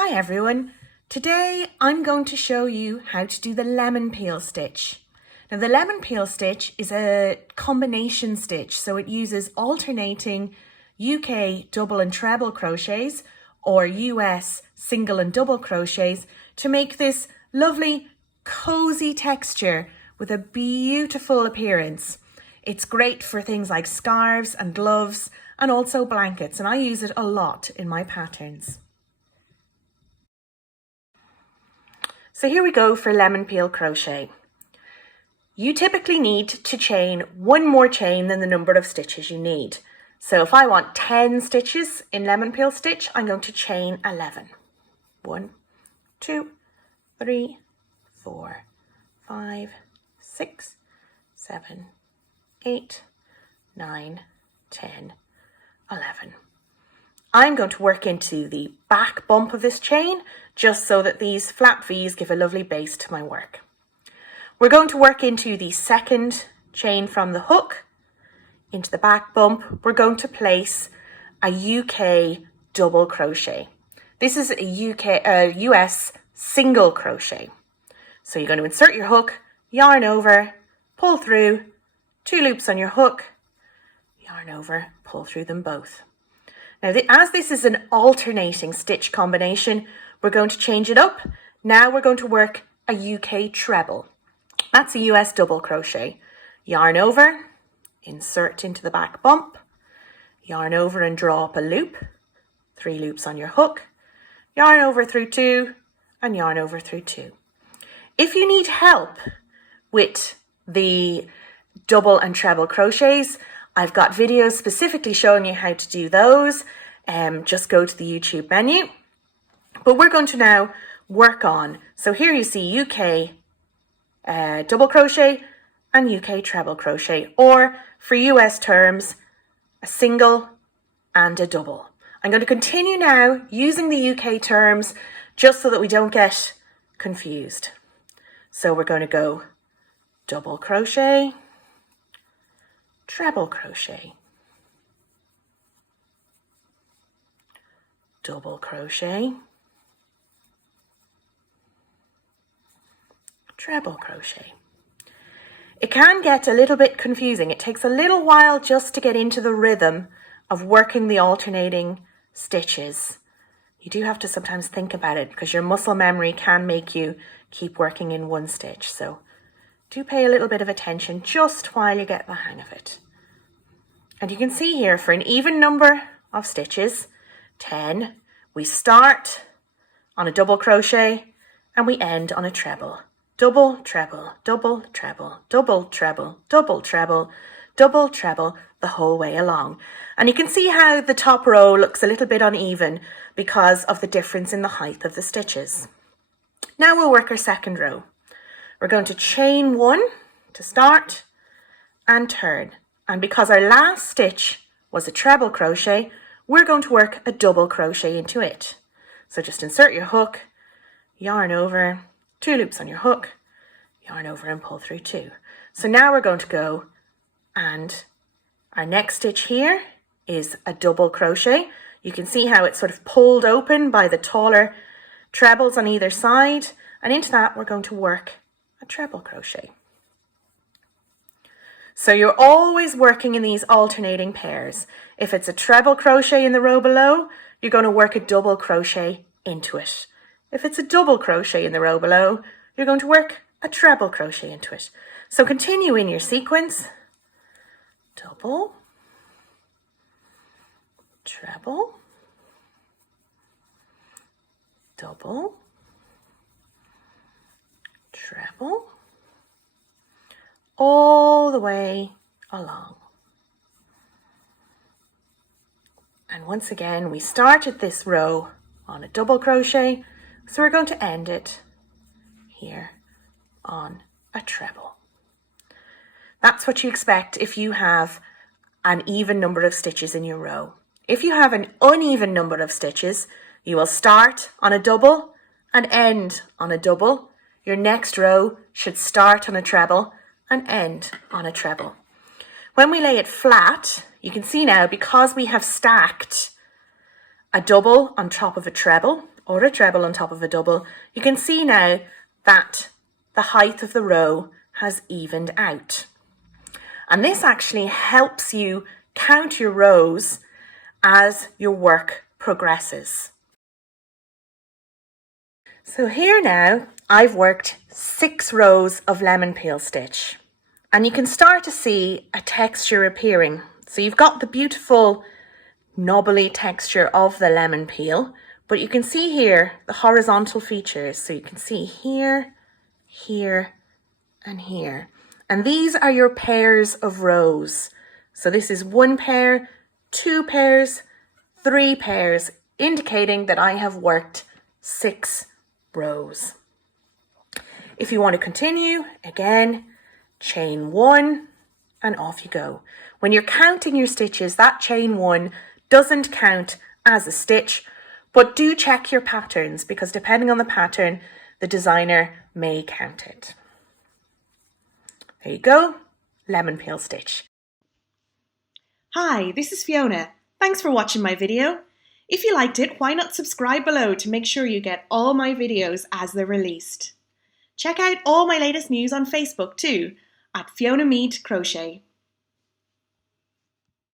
Hi everyone, today I'm going to show you how to do the lemon peel stitch. Now the lemon peel stitch is a combination stitch, so it uses alternating UK double and treble crochets or US single and double crochets to make this lovely cozy texture with a beautiful appearance. It's great for things like scarves and gloves and also blankets, and I use it a lot in my patterns. So here we go for lemon peel crochet. You typically need to chain one more chain than the number of stitches you need. So if I want 10 stitches in lemon peel stitch, I'm going to chain 11. 1, 2, 3, 4, 5, 6, 7, 8, 9, 10, 11. I'm going to work into the back bump of this chain just so that these flat V's give a lovely base to my work. We're going to work into the second chain from the hook into the back bump. We're going to place a UK double crochet. This is a US single crochet. So you're going to insert your hook, yarn over, pull through, 2 loops on your hook, yarn over, pull through them both. Now, as this is an alternating stitch combination, we're going to change it up. Now we're going to work a UK treble. That's a US double crochet. Yarn over, insert into the back bump, yarn over and draw up a loop, 3 loops on your hook, yarn over through 2, and yarn over through 2. If you need help with the double and treble crochets, I've got videos specifically showing you how to do those. Just go to the YouTube menu. But we're going to now work on, so here you see UK double crochet and UK treble crochet, or for US terms, a single and a double. I'm going to continue now using the UK terms just so that we don't get confused. So we're going to go double crochet, treble crochet, double crochet, treble crochet. It can get a little bit confusing. It takes a little while just to get into the rhythm of working the alternating stitches. You do have to sometimes think about it because your muscle memory can make you keep working in one stitch. So do pay a little bit of attention just while you get the hang of it. And you can see here for an even number of stitches, 10, we start on a double crochet and we end on a treble. Double, treble, double, treble, double, treble, double, treble, double, treble, the whole way along. And you can see how the top row looks a little bit uneven because of the difference in the height of the stitches. Now we'll work our second row. We're going to chain 1 to start and turn. And because our last stitch was a treble crochet, we're going to work a double crochet into it. So just insert your hook, yarn over, 2 loops on your hook, yarn over and pull through 2. So now we're going to go, and our next stitch here is a double crochet. You can see how it's sort of pulled open by the taller trebles on either side, and into that we're going to work a treble crochet. So you're always working in these alternating pairs. If it's a treble crochet in the row below, you're going to work a double crochet into it. If it's a double crochet in the row below, you're going to work a treble crochet into it. So continue in your sequence. Double, treble, double, treble, all the way along. And once again, we started this row on a double crochet, so we're going to end it here on a treble. That's what you expect if you have an even number of stitches in your row. If you have an uneven number of stitches, you will start on a double and end on a double. Your next row should start on a treble and end on a treble. When we lay it flat, you can see now, because we have stacked a double on top of a treble, or a treble on top of a double, you can see now that the height of the row has evened out. And this actually helps you count your rows as your work progresses. So here now, I've worked 6 rows of lemon peel stitch, and you can start to see a texture appearing. So you've got the beautiful knobbly texture of the lemon peel, but you can see here the horizontal features. So you can see here, here, and here. And these are your pairs of rows. So this is 1 pair, 2 pairs, 3 pairs, indicating that I have worked 6 rows. If you want to continue, again, chain 1 and off you go. When you're counting your stitches, that chain 1 doesn't count as a stitch, but do check your patterns, because depending on the pattern, the designer may count it. There you go, lemon peel stitch. Hi, this is Fiona. Thanks for watching my video. If you liked it, why not subscribe below to make sure you get all my videos as they're released. Check out all my latest news on Facebook too, at Fiona Meade Crochet.